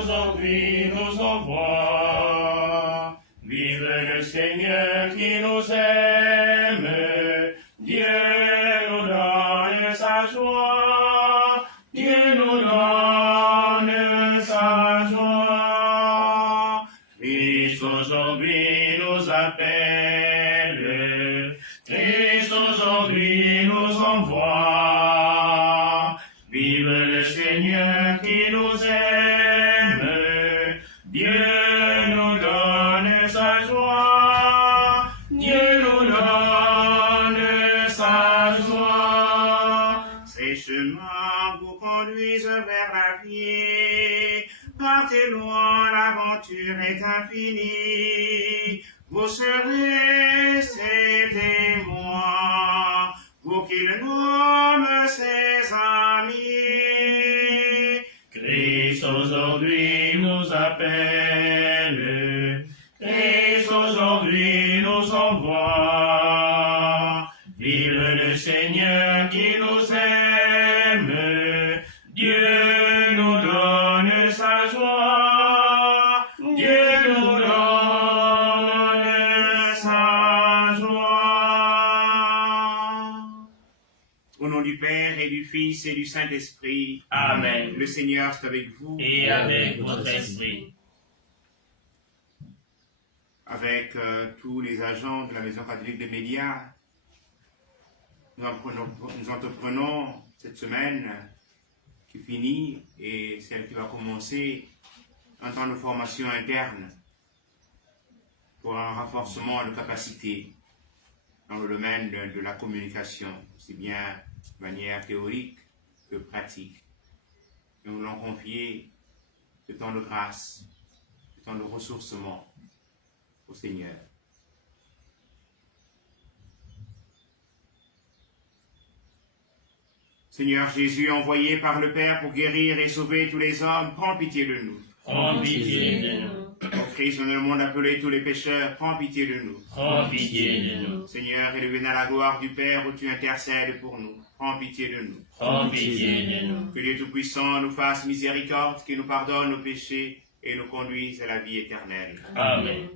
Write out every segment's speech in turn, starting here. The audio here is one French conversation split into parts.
aujourd'hui nous envoie. Vive le Seigneur qui nous aime, Dieu nous donne sa joie, Dieu nous donne sa joie. Christ aujourd'hui nous appelle, Christ aujourd'hui nous envoie. Vive le Seigneur qui nous aime, Dieu nous donne sa joie, Dieu nous donne sa joie. Ces chemins vous conduisent vers la vie, partez loin, l'aventure est infinie, vous serez ses témoins, vous qu'il nomme ses amis. Christ aujourd'hui nous appelle, Christ aujourd'hui nous envoie. Vive le Seigneur qui nous aime, Dieu nous donne sa joie, Dieu nous donne sa joie. Au nom du Père et du Fils et du Saint-Esprit. Amen. Le Seigneur est avec vous. Et avec votre esprit. Avec tous les agents de la Maison catholique des médias, nous entreprenons cette semaine qui finit et celle qui va commencer un temps de formation interne pour un renforcement de capacité dans le domaine de la communication, aussi bien de manière théorique que pratique. Nous voulons confier ce temps de grâce, ce temps de ressourcement au Seigneur. Seigneur Jésus, envoyé par le Père pour guérir et sauver tous les hommes, prends pitié de nous. Prends pitié de nous. Ô Christ, dans le monde appelé tous les pécheurs, prends pitié de nous. Prends pitié de nous. Seigneur, élevé dans la gloire du Père où tu intercèdes pour nous, prends pitié de nous. Prends pitié de nous. Que Dieu Tout-Puissant nous fasse miséricorde, qu'il nous pardonne nos péchés et nous conduise à la vie éternelle. Amen.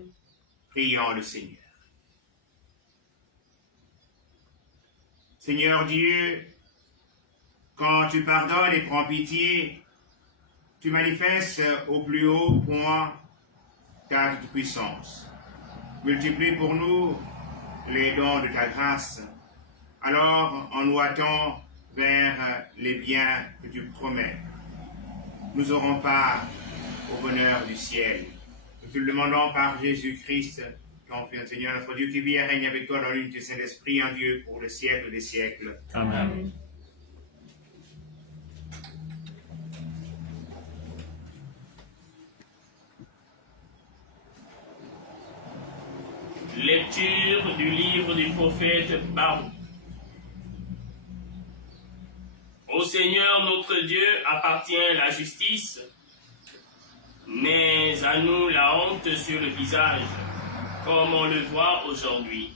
Prions le Seigneur. Seigneur Dieu, quand tu pardonnes et prends pitié, tu manifestes au plus haut point ta toute-puissance. Multiplie pour nous les dons de ta grâce. Alors, en nous hâtant vers les biens que tu promets, nous aurons part au bonheur du ciel. Nous te le demandons par Jésus-Christ, ton Fils, Seigneur, notre Dieu, qui vit et règne avec toi dans l'unité du Saint-Esprit, un Dieu pour le siècle des siècles. Amen. Lecture du livre du prophète Baruch. Au Seigneur notre Dieu appartient la justice, mais à nous la honte sur le visage, comme on le voit aujourd'hui.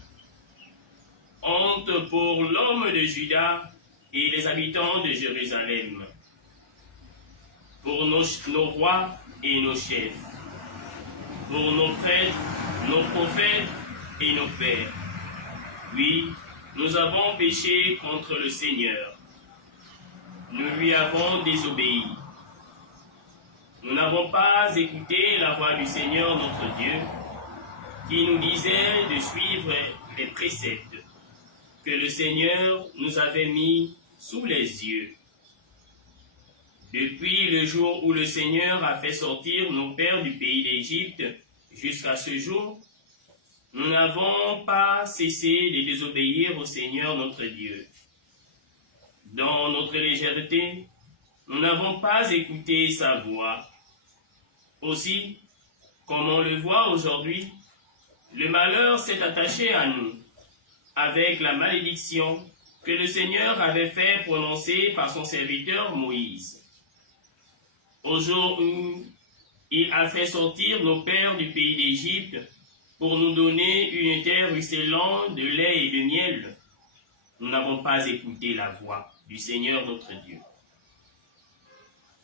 Honte pour l'homme de Juda et les habitants de Jérusalem, pour nos rois et nos chefs, pour nos prêtres, nos prophètes et nos pères. Oui, nous avons péché contre le Seigneur. Nous lui avons désobéi. Nous n'avons pas écouté la voix du Seigneur notre Dieu, qui nous disait de suivre les préceptes que le Seigneur nous avait mis sous les yeux. Depuis le jour où le Seigneur a fait sortir nos pères du pays d'Égypte jusqu'à ce jour, nous n'avons pas cessé de désobéir au Seigneur notre Dieu. Dans notre légèreté, nous n'avons pas écouté sa voix. Aussi, comme on le voit aujourd'hui, le malheur s'est attaché à nous, avec la malédiction que le Seigneur avait fait prononcer par son serviteur Moïse. Au jour où il a fait sortir nos pères du pays d'Égypte pour nous donner une terre ruisselante de lait et de miel, nous n'avons pas écouté la voix du Seigneur notre Dieu.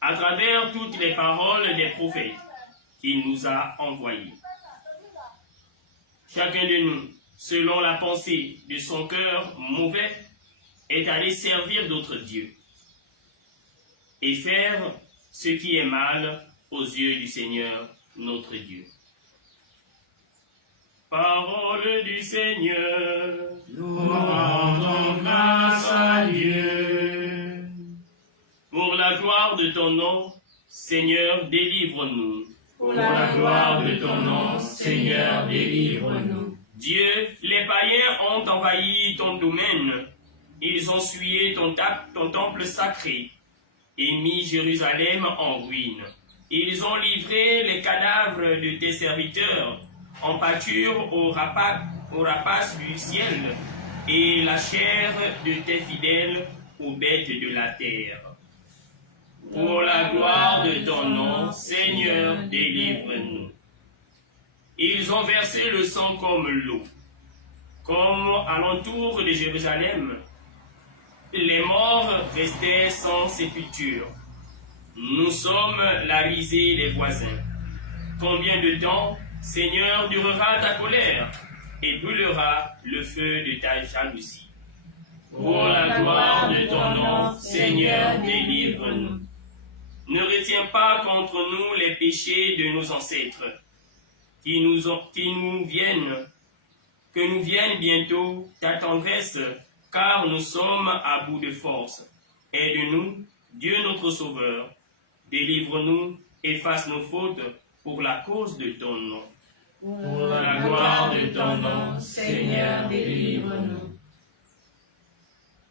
à travers toutes les paroles des prophètes qu'il nous a envoyés. Chacun de nous, selon la pensée de son cœur mauvais, est allé servir d'autres dieux et faire ce qui est mal aux yeux du Seigneur, notre Dieu. Parole du Seigneur, Nous rendons grâce à Dieu. pour la gloire de ton nom, Seigneur, délivre-nous. Pour la gloire de ton nom, Seigneur, délivre-nous. Dieu, les païens ont envahi ton domaine. Ils ont souillé ton temple sacré et mis Jérusalem en ruine. Ils ont livré les cadavres de tes serviteurs en pâture aux rapaces du ciel et la chair de tes fidèles aux bêtes de la terre. Pour la gloire de ton nom, Seigneur, délivre-nous. Ils ont versé le sang comme l'eau, comme à l'entour de Jérusalem. Les morts restaient sans sépulture. Nous sommes la risée des voisins. Combien de temps, Seigneur, durera ta colère et brûlera le feu de ta jalousie? Pour la gloire de ton nom, Seigneur, délivre-nous. Ne retiens pas contre nous les péchés de nos ancêtres, que nous vienne bientôt ta tendresse, car nous sommes à bout de force. Aide-nous, Dieu notre Sauveur, délivre-nous, efface nos fautes pour la cause de ton nom. Pour la gloire de ton nom, Seigneur, délivre-nous.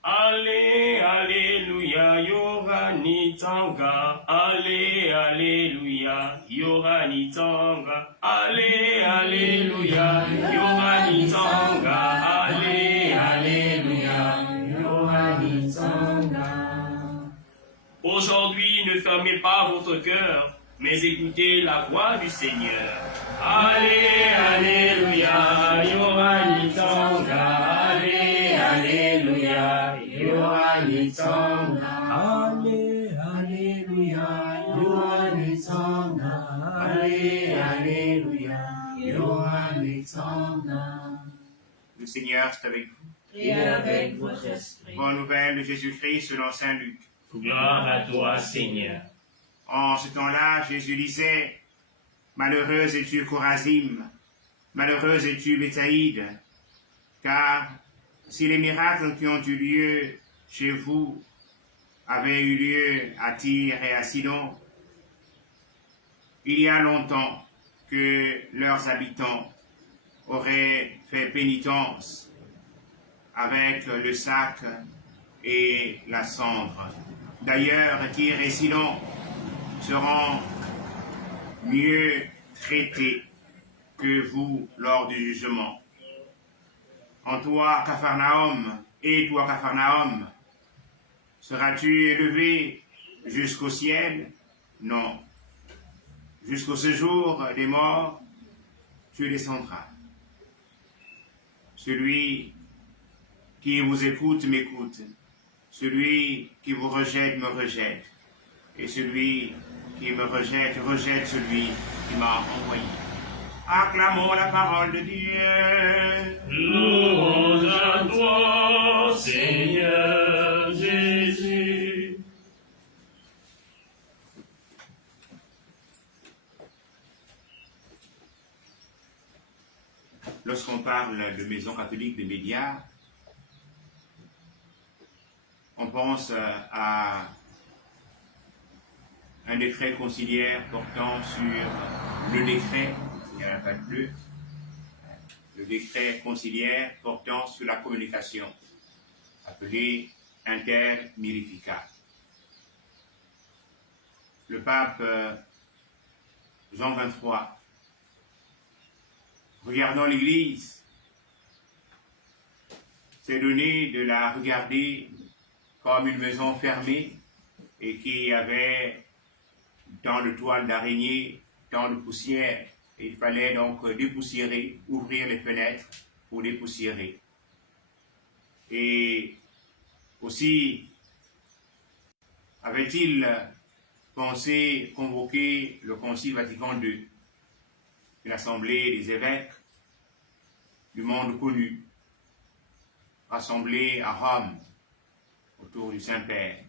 Allez, alléluia, Yorani Tanga. Allez, alléluia, Yorani Tanga. Allez, alléluia, Yorani Tanga. Allez, alléluia, Yorani Tanga. Aujourd'hui, ne fermez pas votre cœur, mais écoutez la voix du Seigneur. Allez, alléluia, Yorani Tanga. Allez, alléluia, Yorani Tanga. Allez, alléluia, Yorani Tanga. Allez, alléluia, Yorani Tanga. Le Seigneur est avec vous. Et avec votre esprit. Bonne nouvelle de Jésus-Christ selon saint Luc. Gloire à toi, Seigneur. En ce temps-là, Jésus disait, « Malheureuse es-tu, Chorazim, malheureuse es-tu, Bétsaïde, car si les miracles qui ont eu lieu chez vous avaient eu lieu à Tyr et à Sidon, il y a longtemps que leurs habitants auraient fait pénitence avec le sac et la cendre. D'ailleurs, Tyr et Sidon seront mieux traités que vous lors du jugement. En toi, Capharnaüm, et toi, Capharnaüm, seras-tu élevé jusqu'au ciel? Non. Jusqu'au séjour des morts, tu descendras. Celui qui vous écoute m'écoute. Celui qui vous rejette me rejette. Et celui qui me rejette, rejette celui qui m'a envoyé. Acclamons la parole de Dieu. Louange à toi, Seigneur Jésus. Lorsqu'on parle de maison catholique des médias, on pense à un décret conciliaire portant sur le décret, il n'y en a pas de plus, le décret conciliaire portant sur la communication, appelé Inter Mirifica. Le pape Jean XXIII, regardant l'Église, s'est donné de la regarder comme une maison fermée et qui avait tant de toiles d'araignée, tant de poussière. Il fallait donc dépoussiérer, ouvrir les fenêtres pour dépoussiérer. Et aussi avait-il pensé convoquer le Concile Vatican II, une assemblée des évêques du monde connu, rassemblés à Rome autour du Saint-Père.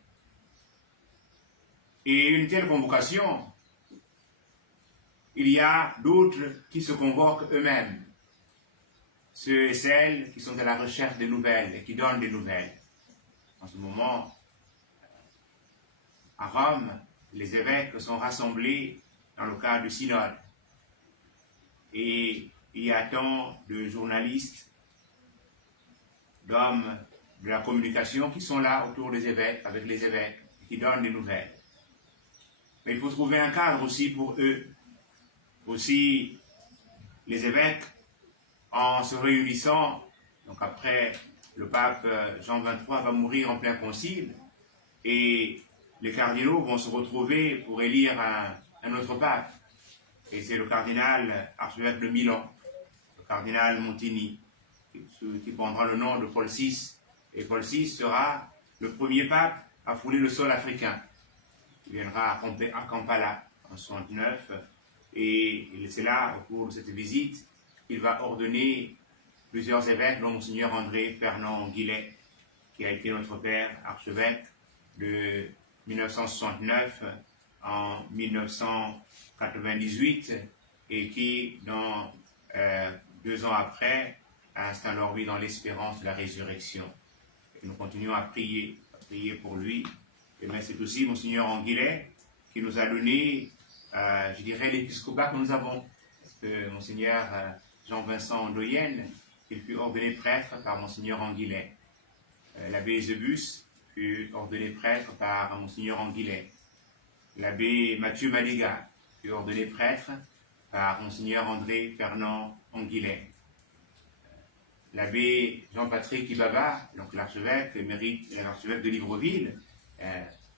Et une telle convocation, il y a d'autres qui se convoquent eux-mêmes, ceux et celles qui sont à la recherche des nouvelles et qui donnent des nouvelles. En ce moment, à Rome, les évêques sont rassemblés dans le cadre du synode. Et il y a tant de journalistes, d'hommes de la communication qui sont là autour des évêques, avec les évêques, qui donnent des nouvelles. Mais il faut trouver un cadre aussi pour eux. Aussi, les évêques, en se réunissant, donc après le pape Jean XXIII va mourir en plein concile, et les cardinaux vont se retrouver pour élire un autre pape. Et c'est le cardinal archevêque de Milan, le cardinal Montini, qui prendra le nom de Paul VI. Et Paul VI sera le premier pape à fouler le sol africain. Il viendra à Kampala en 69. Et c'est là, au cours de cette visite, qu'il va ordonner plusieurs évêques, dont Monseigneur André Fernand Guillet, qui a été notre père archevêque de 1969 en 1998 et qui, 2 ans après, installe leur vie dans l'espérance de la résurrection. Et nous continuons à prier pour lui. Et bien c'est aussi Monseigneur Anguillet qui nous a donné, je dirais, l'épiscopat que nous avons. Parce que Monseigneur Jean-Vincent Doyenne, il fut ordonné prêtre par Monseigneur Anguillet. L'abbé Zebus fut ordonné prêtre par Monseigneur Anguillet. L'abbé Mathieu Madiga fut ordonné prêtre par Monseigneur André Fernand Anguillet. L'abbé Jean-Patrick Ibaba, donc l'archevêque de Libreville,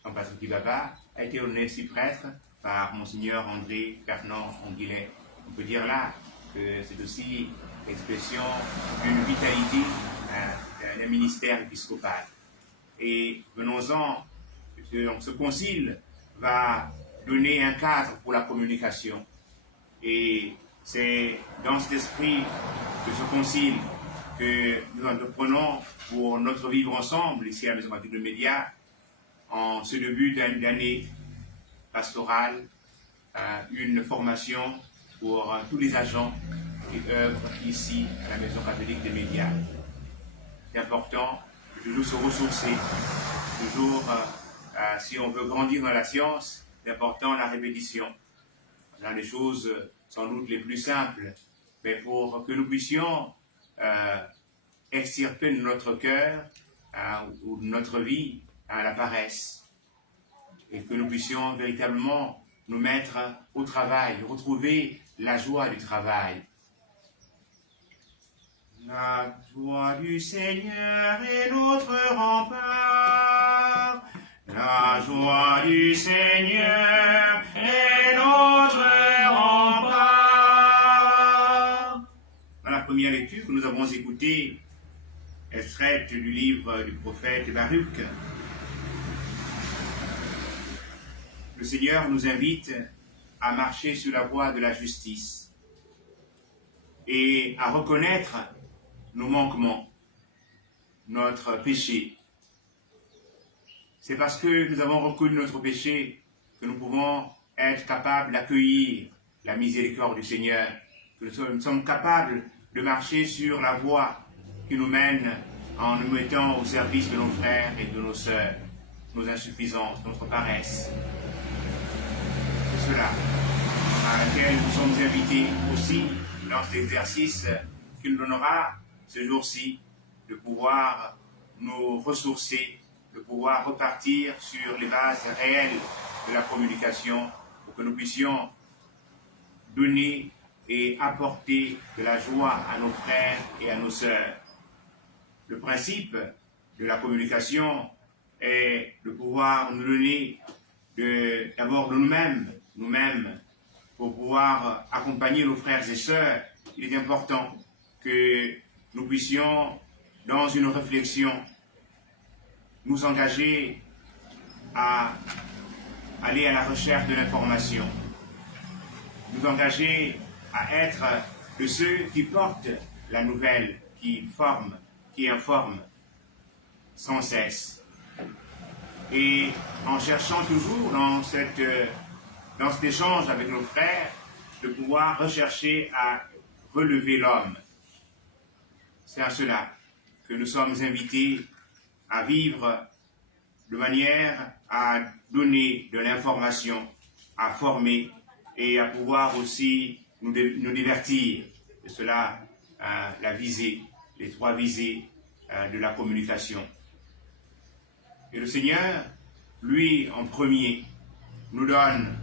Jean-Patrick Ibaba, a été ordonné aussi prêtre par Monseigneur André Fernand Anguillet. On peut dire là que c'est aussi l'expression d'une vitalité d'un ministère épiscopal. Et venons-en, donc ce concile va donner un cadre pour la communication. Et c'est dans cet esprit de ce concile que nous entreprenons pour notre vivre ensemble, ici à la Maison Catholique de Média, en ce début d'année pastorale, une formation pour tous les agents qui œuvrent ici à la Maison Catholique des Médias. C'est important de toujours se ressourcer, toujours, si on veut grandir dans la science, c'est important la répétition. Dans les choses sans doute les plus simples, mais pour que nous puissions extirper de notre cœur ou de notre vie la paresse, et que nous puissions véritablement nous mettre au travail, retrouver la joie du travail. La joie du Seigneur est notre rempart. La joie du Seigneur est notre rempart. Dans la première lecture que nous avons écoutée, extraite du livre du prophète Baruch, le Seigneur nous invite à marcher sur la voie de la justice et à reconnaître nos manquements, notre péché. C'est parce que nous avons reconnu notre péché que nous pouvons être capables d'accueillir la miséricorde du Seigneur, que nous sommes capables de marcher sur la voie qui nous mène en nous mettant au service de nos frères et de nos sœurs, nos insuffisances, notre paresse. C'est cela à laquelle nous sommes invités aussi dans cet exercice qui nous donnera ce jour-ci de pouvoir nous ressourcer, de pouvoir repartir sur les bases réelles de la communication pour que nous puissions donner et apporter de la joie à nos frères et à nos sœurs. Le principe de la communication est de pouvoir nous donner d'abord de nous-mêmes, pour pouvoir accompagner nos frères et sœurs. Il est important que nous puissions, dans une réflexion, nous engager à aller à la recherche de l'information, nous engager à être de ceux qui portent la nouvelle, qui forment, qui informent sans cesse. Et en cherchant toujours dans cet échange avec nos frères, de pouvoir rechercher à relever l'homme. C'est à cela que nous sommes invités à vivre de manière à donner de l'information, à former et à pouvoir aussi nous divertir. C'est cela la visée, les trois visées de la communication. Et le Seigneur, lui, en premier, nous donne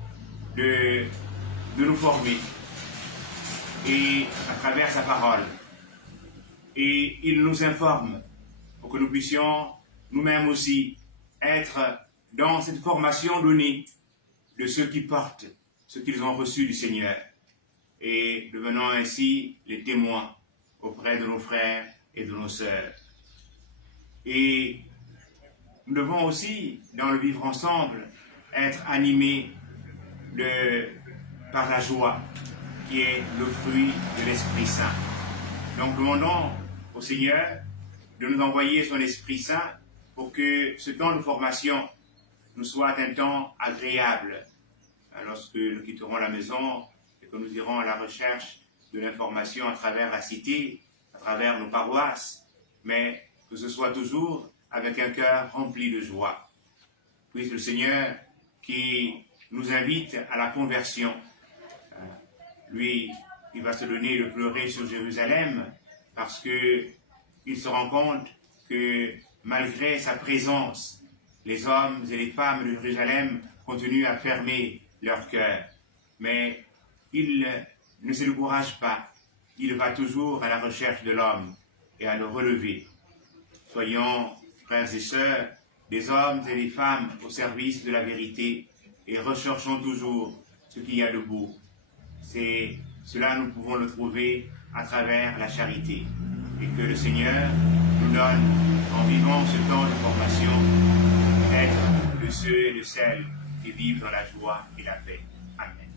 de nous former et à travers sa parole. Et il nous informe pour que nous puissions nous-mêmes aussi être dans cette formation donnée de ceux qui portent ce qu'ils ont reçu du Seigneur et devenant ainsi les témoins auprès de nos frères et de nos sœurs. Et nous devons aussi, dans le vivre ensemble, être animés par la joie qui est le fruit de l'Esprit Saint. Donc demandons au Seigneur de nous envoyer son Esprit Saint pour que ce temps de formation nous soit un temps agréable lorsque nous quitterons la maison et que nous irons à la recherche de l'information à travers la cité, à travers nos paroisses, mais que ce soit toujours avec un cœur rempli de joie. Puisse le Seigneur qui nous invite à la conversion, lui, il va se donner de pleurer sur Jérusalem parce qu'il se rend compte que malgré sa présence, les hommes et les femmes de Jérusalem continuent à fermer leur cœur. Mais il ne se décourage pas. Il va toujours à la recherche de l'homme et à le relever. Soyons, frères et sœurs, des hommes et des femmes au service de la vérité et recherchons toujours ce qu'il y a de beau. Cela, nous pouvons le trouver à travers la charité. Et que le Seigneur nous donne, en vivant ce temps de formation, d'être de ceux et de celles qui vivent dans la joie et la paix. Amen.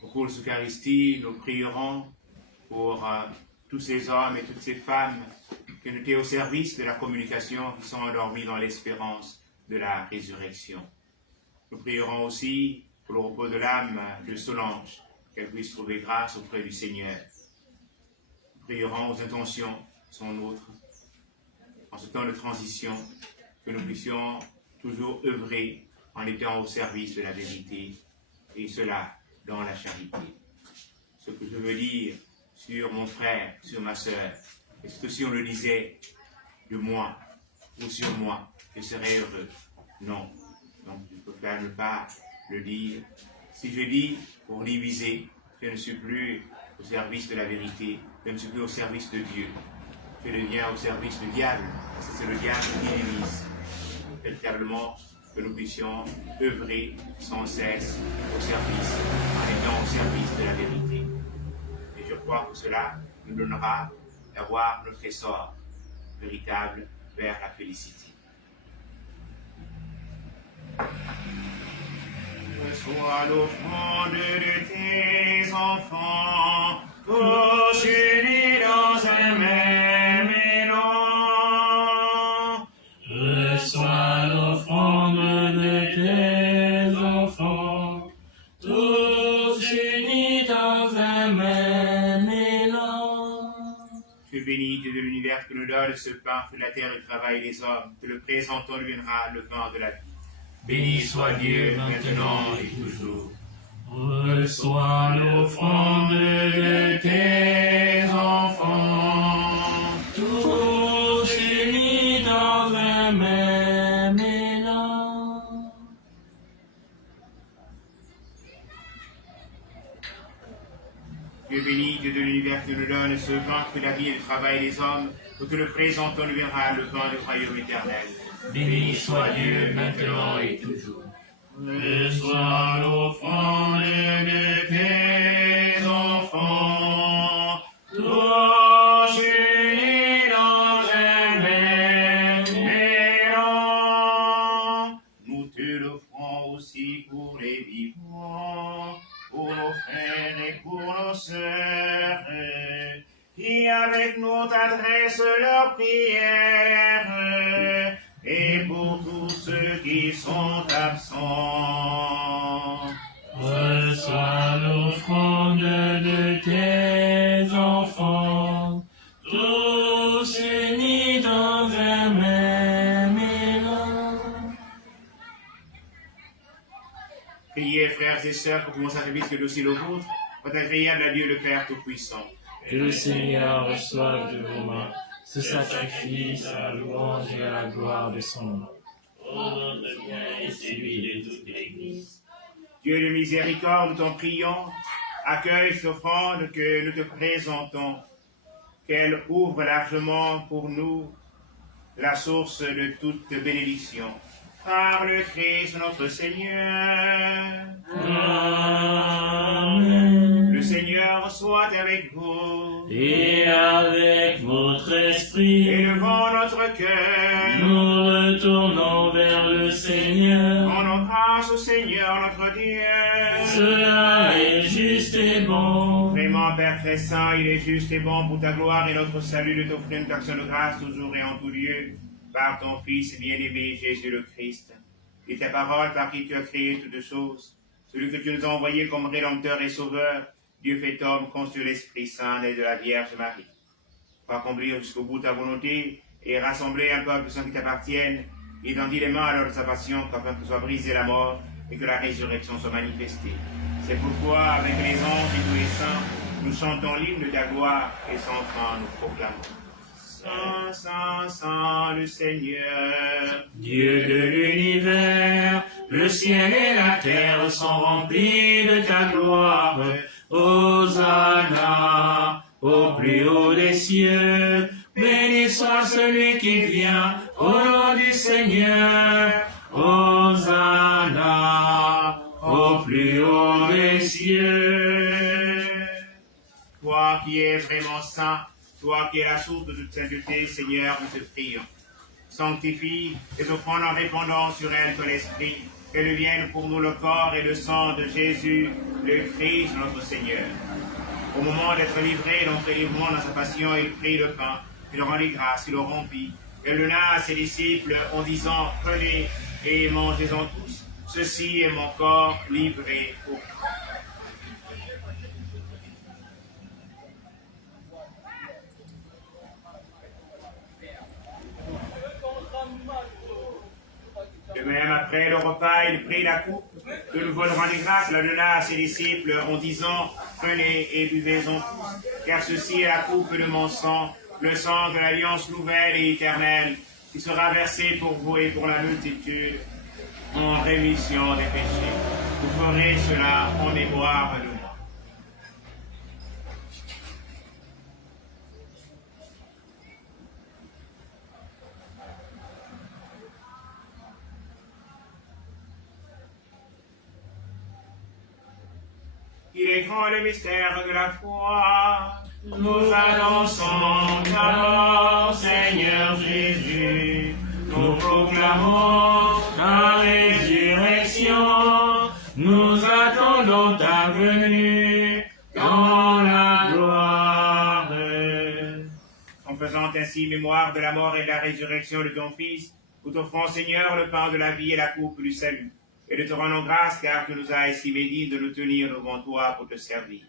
Au cours de l'Eucharistie, nous prierons pour tous ces hommes et toutes ces femmes qui étaient au service de la communication, qui sont endormis dans l'espérance de la résurrection. Nous prierons aussi pour le repos de l'âme de Solange, qu'elle puisse trouver grâce auprès du Seigneur. Nous prierons aux intentions qui sont nôtres, en ce temps de transition, que nous puissions toujours œuvrer en étant au service de la vérité, et cela dans la charité. Ce que je veux dire sur mon frère, sur ma sœur, est-ce que si on le disait de moi ou sur moi, je serais heureux? Non. Donc je préfère ne pas le dire. Si je dis pour diviser, je ne suis plus au service de la vérité, je ne suis plus au service de Dieu. Je deviens au service du diable, parce que c'est le diable qui divise. Véritablement, que nous puissions œuvrer sans cesse au service, en étant au service de la vérité. Et je crois que cela nous donnera d'avoir notre essor véritable vers la félicité. Reçois l'offrande de tes enfants, tous unis dans un même élan. Reçois l'offrande de tes enfants, tous unis dans un même élan. Tu bénis Dieu de l'univers que nous donne ce pain, que la terre et le travail des hommes, que le présent temps deviendra le pain de la vie. Béni soit Dieu maintenant et toujours. Reçois l'offrande de tes enfants, tous unis dans un même élan. Dieu béni Dieu de l'univers que nous donne ce pain, que la vie et le travail des hommes, pour que le présent temps deviendra le pain du royaume éternel. Béni soit Dieu maintenant et toujours. Reçois l'offrande de tes enfants, tous unis dans un même élan. Nous te l'offrons aussi pour les vivants, pour nos frères et pour nos sœurs, qui avec nous t'adressent leurs prières, et pour tous ceux qui sont absents. Reçois l'offrande de tes enfants, tous unis dans un même élan. Priez, frères et sœurs, pour que mon service que aussi le vôtre soit agréable à Dieu le Père Tout-Puissant. Que le Seigneur reçoive de vos mains ce sacrifice à la louange et à la gloire de son nom. Pour notre bien et celui de toute l'Église. Dieu de miséricorde, nous t'en prions, accueille cette offrande que nous te présentons, qu'elle ouvre largement pour nous la source de toute bénédiction. Par le Christ notre Seigneur. Amen. Le Seigneur soit avec vous. Et avec votre esprit, Élevons notre cœur. nous retournons vers le Seigneur. Rendons grâce au Seigneur notre Dieu. Cela est juste et bon. Vraiment, Père très saint, il est juste et bon pour ta gloire et notre salut de t'offrir une action de grâce toujours et en tout lieu, par ton Fils bien-aimé Jésus le Christ. Et ta parole par qui tu as créé toutes choses, celui que tu nous as envoyé comme Rédempteur et Sauveur, Dieu fait homme, conçu de l'Esprit Saint et de la Vierge Marie. Pour accomplir jusqu'au bout ta volonté et rassembler un peuple sans qui t'appartienne, et tendis les mains à l'heure de sa passion, qu'afin que soit brisée la mort et que la résurrection soit manifestée. C'est pourquoi, avec les anges et tous les saints, nous chantons l'hymne de ta gloire et sans fin nous proclamons. Saint, Saint, Saint, le Seigneur, Dieu de l'univers, le ciel et la terre sont remplis de ta gloire. Hosanna, au plus haut des cieux, béni soit celui qui vient au nom du Seigneur. Hosanna, au plus haut des cieux. toi qui es vraiment saint, toi qui es la source de toute sainteté, Seigneur, nous te prions. Sanctifie et offrande en répandant sur elle ton esprit, qu'elle devienne pour nous le corps et le sang de Jésus, le Christ, notre Seigneur. Au moment d'être livré d'entrer librement dans sa passion, il prit le pain, il rendit grâce, il le rompit, et le donna à ses disciples en disant, prenez et mangez-en tous, ceci est mon corps livré pour vous. De même, après le repas, il prit la coupe, de nouveau il rendit grâce, la donna à ses disciples en disant, prenez et buvez-en tous, car ceci est la coupe de mon sang, le sang de l'alliance nouvelle et éternelle, qui sera versé pour vous et pour la multitude, en rémission des péchés. Vous ferez cela en mémoire de moi. Il est grand le mystère de la foi. Nous annonçons ta mort, Seigneur Jésus. Nous proclamons ta résurrection. Nous attendons ta venue dans la gloire. En faisant ainsi mémoire de la mort et de la résurrection de ton Fils, nous t'offrons, Seigneur, le pain de la vie et la coupe du salut. Et de te rendre grâce, car tu nous as estimé dignes de nous tenir devant toi pour te servir.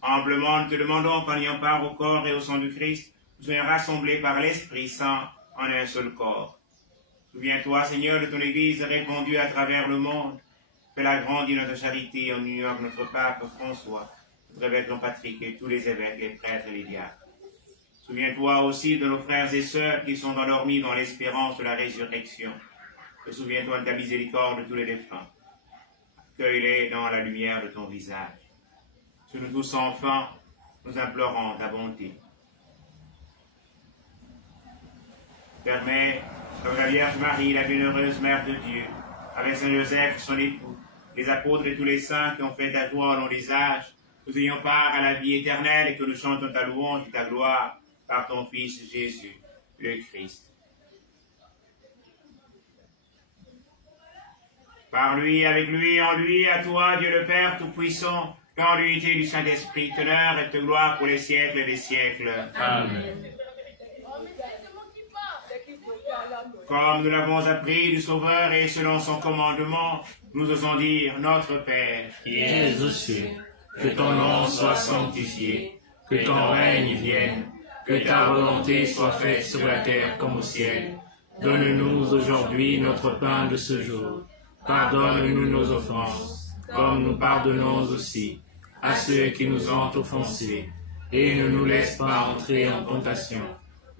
Humblement, nous te demandons qu'en ayant part au corps et au sang du Christ, nous soyons rassemblés par l'Esprit Saint en un seul corps. Souviens-toi, Seigneur, de ton Église répandue à travers le monde. Fais-la grandir notre charité en union avec notre pape François, notre évêque Jean-Patrick et tous les évêques, les prêtres et les diacres. Souviens-toi aussi de nos frères et sœurs qui sont endormis dans l'espérance de la résurrection. Et souviens-toi de ta miséricorde de tous les défunts. Accueille-les dans la lumière de ton visage. Sur nous tous enfin, nous implorons ta bonté. Permets comme la Vierge Marie, la bienheureuse Mère de Dieu, avec Saint Joseph, son époux, les apôtres et tous les saints qui ont fait ta joie au long des âges, nous ayons part à la vie éternelle et que nous chantons ta louange et ta gloire par ton Fils Jésus, le Christ. Par lui, avec lui, en lui, à toi, Dieu le Père Tout-Puissant, dans l'unité du Saint-Esprit, teneur et de gloire pour les siècles des siècles. Amen. Comme nous l'avons appris du Sauveur et selon son commandement, nous osons dire notre Père, Qui es aux cieux, que ton nom soit sanctifié, que ton règne vienne, que ta volonté soit faite sur la terre comme au ciel. Donne-nous aujourd'hui notre pain de ce jour. Pardonne-nous nos offenses, comme nous pardonnons aussi à ceux qui nous ont offensés. Et ne nous laisse pas entrer en tentation,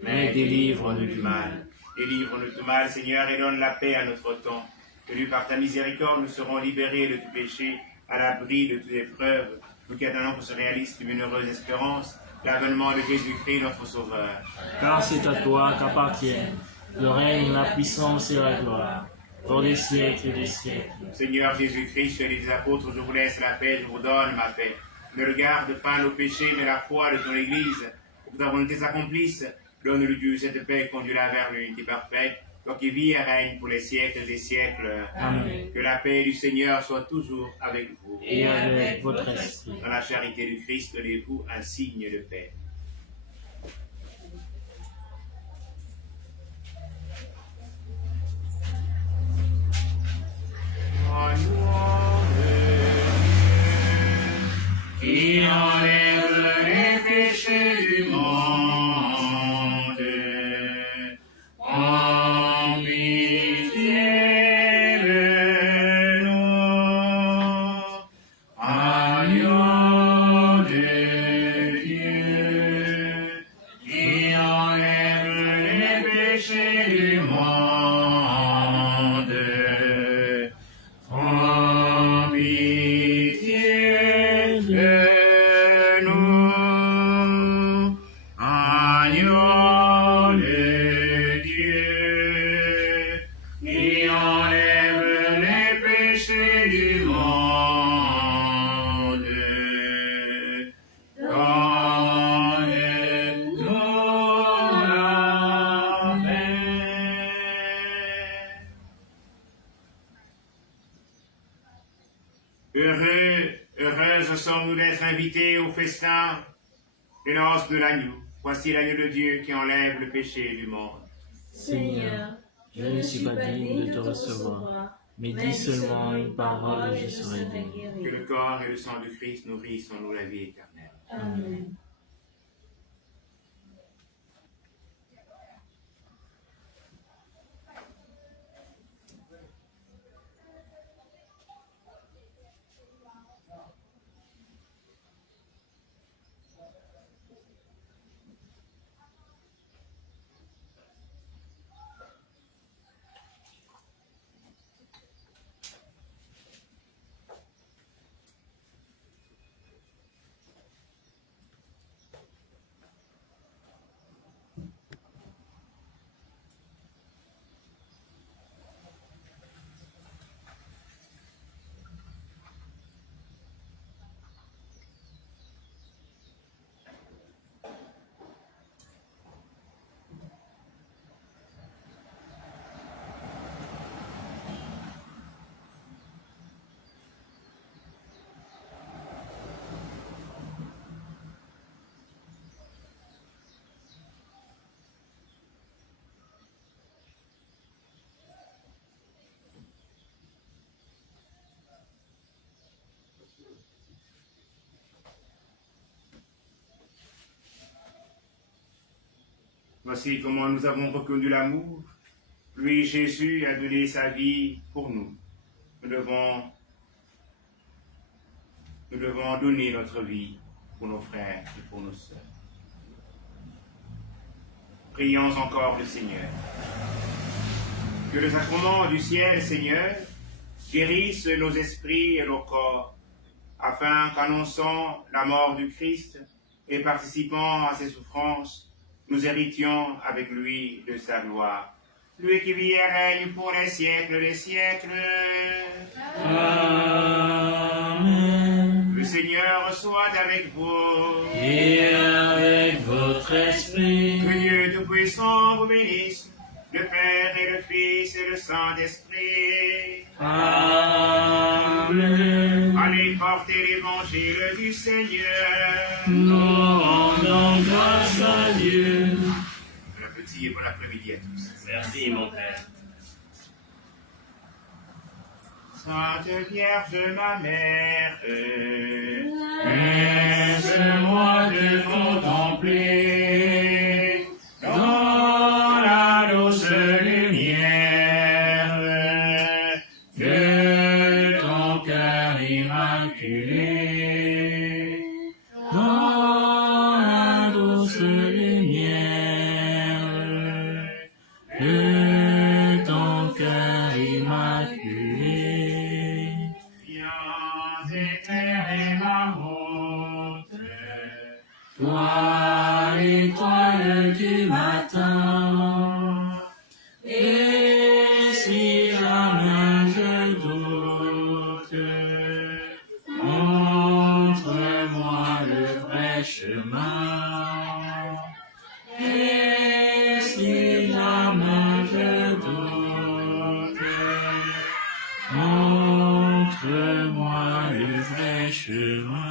mais délivre-nous du mal. délivre-nous du mal, Seigneur, et donne la paix à notre temps. Que par ta miséricorde, nous serons libérés de tout péché, à l'abri de toute épreuve, nous qui attendons que se réalise une heureuse espérance, l'avènement de Jésus-Christ, notre Sauveur. Car c'est à toi qu'appartiennent le règne, la puissance et la gloire, pour les siècles et des siècles. Seigneur Jésus-Christ, tu as dit des apôtres, je vous laisse la paix, je vous donne ma paix. Ne regarde pas nos péchés, mais la foi de ton Église. Pour que ta volonté s'accomplisse, donne-lui Dieu cette paix, conduis-la vers l'unité parfaite, toi qui vis et règne pour les siècles des siècles. Amen. Que la paix du Seigneur soit toujours avec vous. Et avec votre esprit. Dans la charité du Christ, donnez-vous un signe de paix. Qui enlève les péchés du monde, en pitié de nous, agneau de Dieu, qui enlève les péchés du monde, en pitié de nous, agneau de Dieu, qui enlève les péchés du monde. Donne-nous la paix. Heureuses sommes-nous d'être invités au festin des noces de l'agneau. Voici l'agneau de Dieu qui enlève le péché du monde. Seigneur, je ne suis pas digne de te recevoir, mais dis seulement une parole et je serai guéri. Que le corps et le sang de Christ nourrissent en nous la vie éternelle. Amen. Voici comment nous avons reconnu l'amour. Lui, Jésus, a donné sa vie pour nous. Nous devons donner notre vie pour nos frères et pour nos sœurs. Prions encore le Seigneur. Que le sacrement du ciel, Seigneur, guérisse nos esprits et nos corps, afin qu'annonçant la mort du Christ et participant à ses souffrances, nous héritions avec lui de sa gloire. lui qui vit et règne pour les siècles des siècles. Amen. Le Seigneur soit avec vous. Et avec votre esprit. Que Dieu Tout-Puissant vous bénisse, le Père et le Fils et le Saint-Esprit. Amen. Allez porter l'évangile du Seigneur. Nous rendons grâce à Dieu. Bon appétit et bon après-midi à tous. Merci, mon Père. Sainte Vierge, ma mère, Laisse-moi te contempler dans la douce lumière de ton cœur immaculé. Dans la douce lumière de ton cœur immaculé. viens éclairer ma route. Toi, étoile du matin, et si jamais je doute, montre-moi le vrai chemin. Et si jamais je doute, montre-moi le vrai chemin.